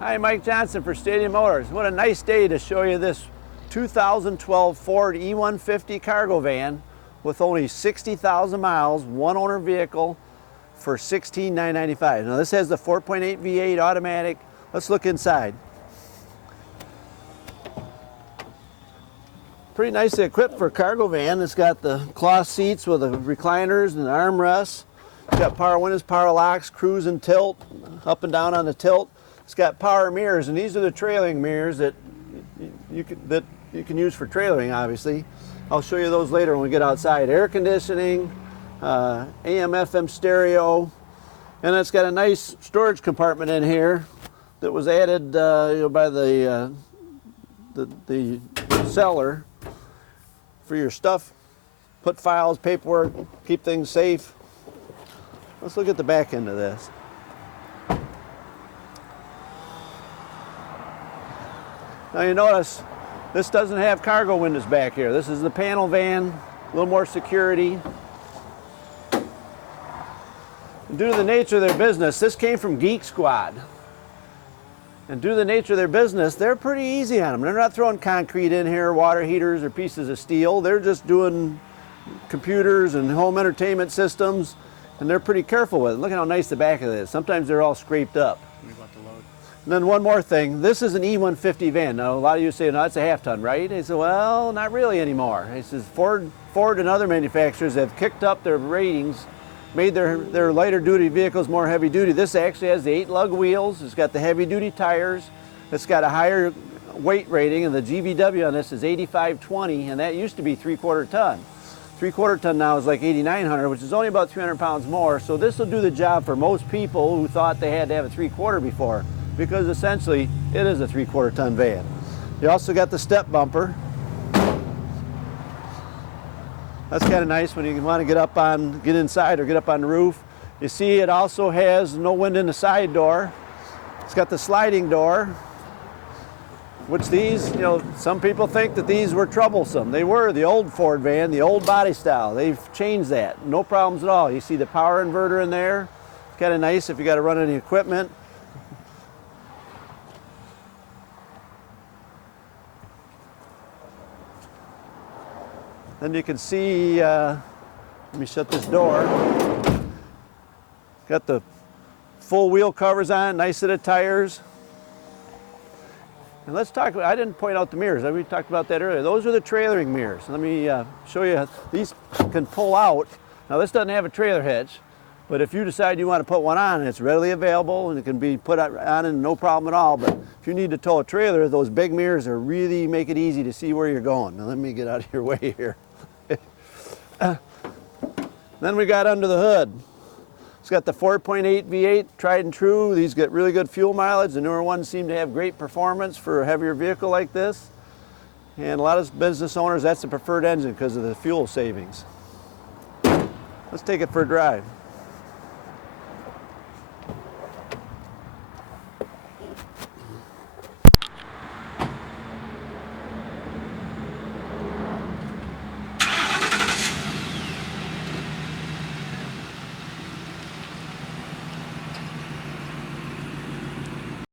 Hi, Mike Johnson for Stadium Motors. What a nice day to show you this 2012 Ford E150 Cargo van with only 60,000 miles, one owner vehicle for $16,995. Now this has the 4.8 V8 automatic. Let's look inside. Pretty nicely equipped for a cargo van. It's got the cloth seats with the recliners and the armrests. It's got power windows, power locks, cruise and tilt, up and down on the tilt. It's got power mirrors, and these are the trailing mirrors that you can use for trailering, obviously. I'll show you those later when we get outside. Air conditioning, AM/FM stereo, and it's got a nice storage compartment in here that was added by the seller for your stuff. Put files, paperwork, keep things safe. Let's look at the back end of this. Now you notice this doesn't have cargo windows back here. This is the panel van, a little more security. And due to the nature of their business, this came from Geek Squad. And due to the nature of their business, they're pretty easy on them. They're not throwing concrete in here, water heaters, or pieces of steel. They're just doing computers and home entertainment systems, and they're pretty careful with it. Look at how nice the back of it is. Sometimes they're all scraped up. And then one more thing, this is an E150 van. Now a lot of you say, no, it's a half ton, right? They say, well, not really anymore. He says Ford and other manufacturers have kicked up their ratings, made their lighter duty vehicles more heavy duty. This actually has the 8-lug wheels, it's got the heavy duty tires, it's got a higher weight rating, and the GVW on this is 8520, and that used to be 3/4 ton. 3/4 ton now is like 8,900, which is only about 300 pounds more. So this will do the job for most people who thought they had to have a 3/4 before, because essentially it is a 3/4 ton van. You also got the step bumper. That's kind of nice when you want to get inside or get up on the roof. You see it also has no wind in the side door. It's got the sliding door, which these, some people think that these were troublesome. They were the old Ford van, the old body style. They've changed that. No problems at all. You see the power inverter in there. It's kind of nice if you got to run any equipment. Then you can see, let me shut this door. Got the full wheel covers on, nice set of tires. And let's talk about, I didn't point out the mirrors, we talked about that earlier. Those are the trailering mirrors. Let me show you, these can pull out. Now this doesn't have a trailer hitch, but if you decide you want to put one on, it's readily available and it can be put on and no problem at all. But if you need to tow a trailer, those big mirrors are really make it easy to see where you're going. Now let me get out of your way here. Then we got under the hood. It's got the 4.8 V8, tried and true. These get really good fuel mileage. The newer ones seem to have great performance for a heavier vehicle like this. And a lot of business owners, that's the preferred engine because of the fuel savings. Let's take it for a drive.